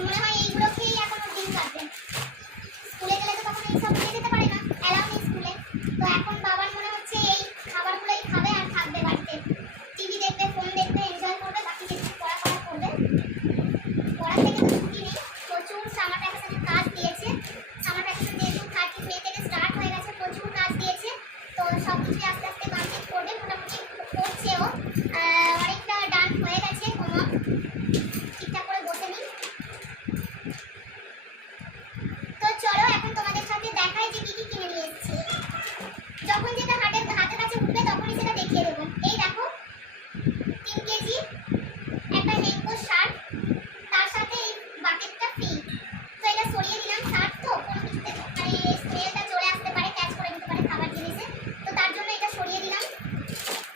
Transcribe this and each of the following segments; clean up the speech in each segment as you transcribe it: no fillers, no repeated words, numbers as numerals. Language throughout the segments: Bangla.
মনে হয় এইগুলো খেয়েই এখন ওর দিন কাটবে। স্কুলে গেলে তো তখন এইসব খেয়ে যেতে পারে না, অ্যালাউ নেই স্কুলে। তো এখন বাবার মনে হচ্ছে এই খাবারগুলোই খাবে আর থাকবে বাড়িতে, টিভি দেখবে, ফোন দেখবে, এনজয় করবে, বাকি কিছু পড়াশোনা করবে। পড়া থেকে তো ছুটি নেই, প্রচুর সামার ভ্যাকেশনের কাজ দিয়েছে। সামার ভ্যাকেশন যেহেতু 30 মে থেকে স্টার্ট হয়ে গেছে, প্রচুর কাজ দিয়েছে। তো সব কিছু আস্তে আস্তে কমপ্লিট করবে, মোটামুটি করছেও। অনেকটা ডান হয়ে গেছে, হোমওয়ার্ক ঠিকঠাক করে বসে নি। তো চলো এখন তোমাদের সাথে দেখাই যে কি কি কিনে নিয়ে এসেছি। যখন যেটা হাতের কাছে উঠবে তখনই সেটা দেখিয়ে দেবো। এই দেখো 3 কেজি একটা রেইনবো শার্ট, তার সাথে এই বাকেটটা ফ্রি। তো এটা সরিয়ে দিলাম, শার্ট তো কোনো কিছুতে মানে স্মেলটা চলে আসতে পারে, ক্যাচ করে নিতে পারে খাবার জিনিসে, তো তার জন্য এটা সরিয়ে দিলাম।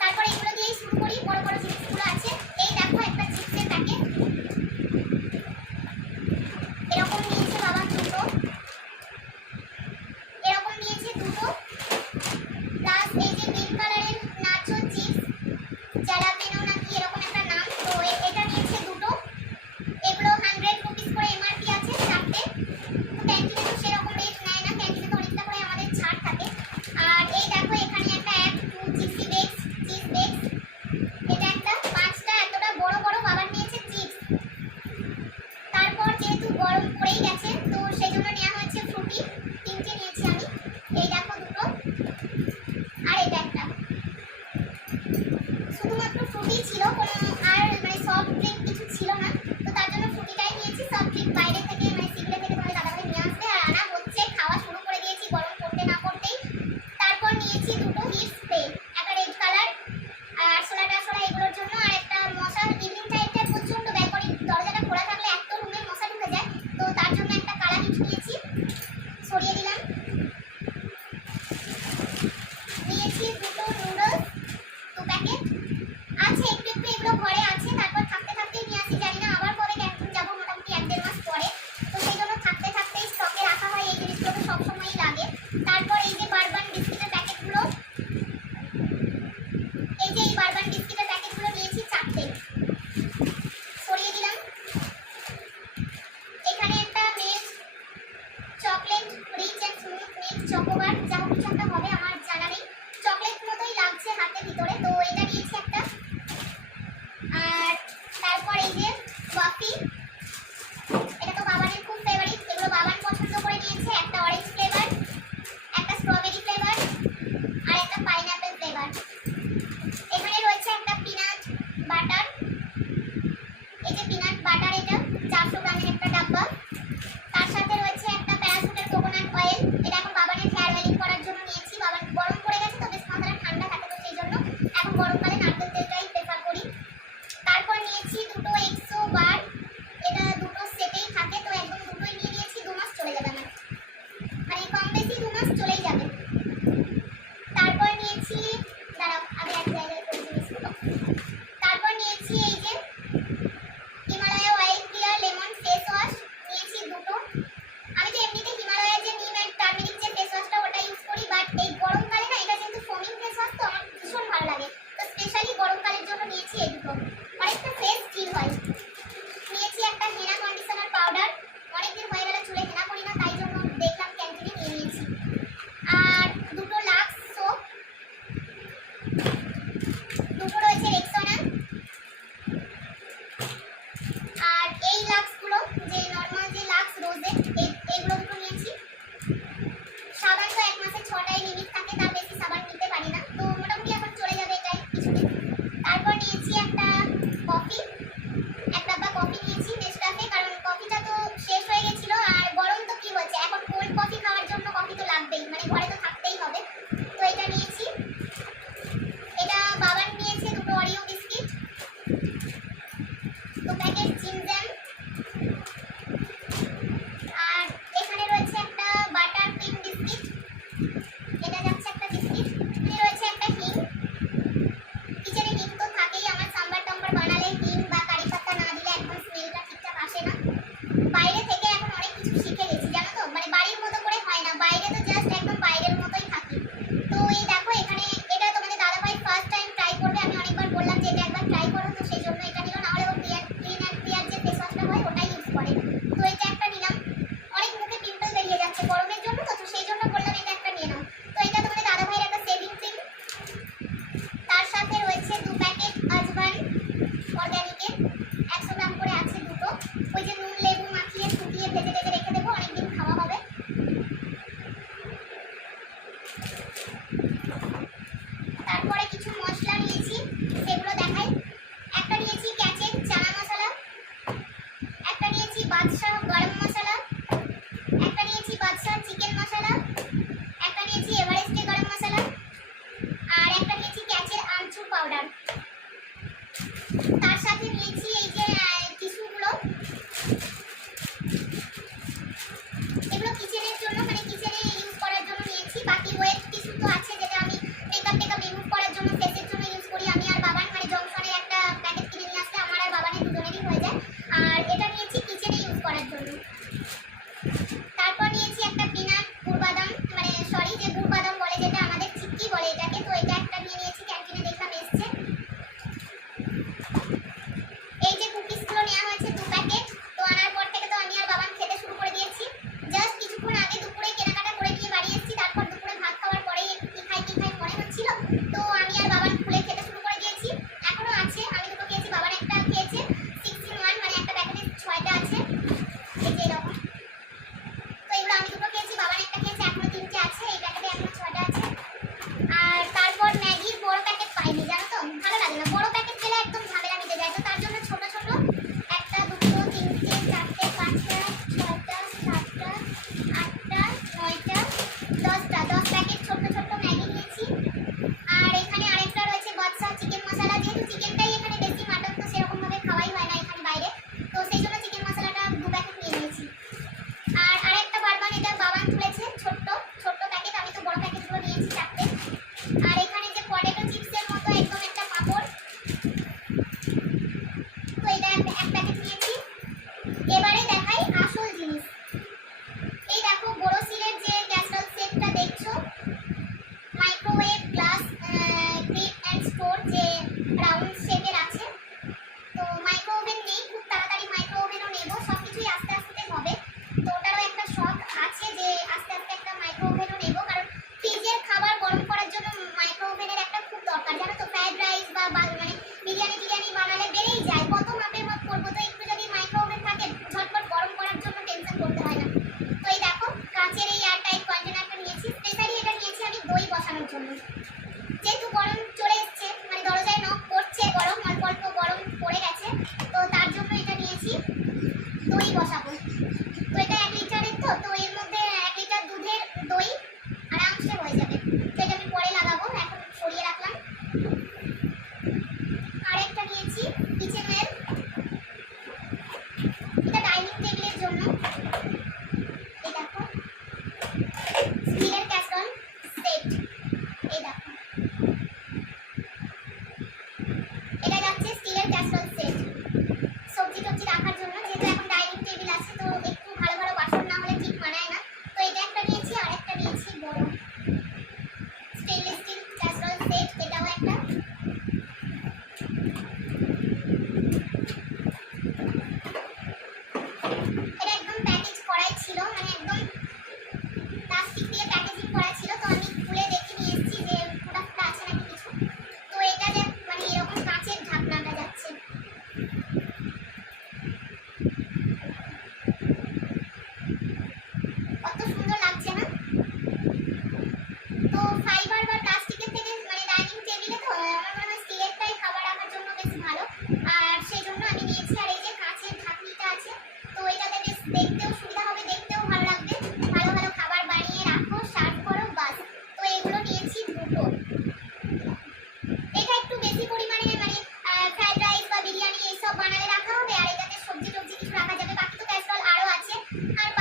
তারপর এগুলো দিয়েই শুরু করি, বড় বড় জিনিসগুলো আছে। এই দেখো একটা চিপসের প্যাকেট, এরকম নিয়েছে বাবা দুটো, এরকম নিয়েছে দুটো, প্লাস এই যে গ্রিন কালারের নাচো চিপস, জ্যালাপেনো নাকি এরকম একটা নাম, তো এটা নিয়েছে দুটো। এগুলো 100 রুপিস করে এমআরপি আছে চারটে। তো ক্যান্টিনে তো সেরকম রেট নেয় না, ক্যান্টিনে তো অনেকটা করে আমাদের ছাড় থাকে। আর এই দেখো এখানে একটা 1-2 চিপসি বেগস, চিজ বেগস, এটা একটা 5টা এতটা বড় বড় বাবার নিয়েছে চিপস। তারপর যেহেতু গরম পড়েই গেছে তো সেই জন্য নেওয়া হয়েছে ফ্রুটি, 3টে নিয়েছি আমি। এই দেখো দুটো, আর এটা একটা। শুধুমাত্র ফ্রুটি ছিল, কোনো আর মানে সফট ড্রিঙ্ক কিছু ছিল না, তো তার জন্য ফ্রুটিটাই নিয়েছি। সফট ড্রিঙ্ক বাইরে থেকে মানে সিগলে থেকে তোমাদের দাদাভাই নিয়ে আসবে, আর আনা হচ্ছে, খাওয়া শুরু করে দিয়েছি গরম পড়তে না পড়তেই। তারপর নিয়েছি দুটো হিট স্প্রে, একটা রেড কালার আর সোলা এগুলোর জন্য, আর একটা মশার ইভিনিং টাইমটা প্রচন্ড ব্যয় করি, দরজাটা খোলা থাকলে এত রুমে মশা ঢুকে যায়, তো তার জন্য একটা কালা হিট নিয়েছি, সরিয়ে দিলাম। নিয়েছি দুটো নুডলস, 2 প্যাকেট আছে, একটু এগুলো ঘরে আছে, তারপর থাকতে থাকতেই নিয়ে আসি, জানি না আবার কবে ক্যান্টিন যাবো, মোটামুটি 1-1.5 মাস পরে। তো আর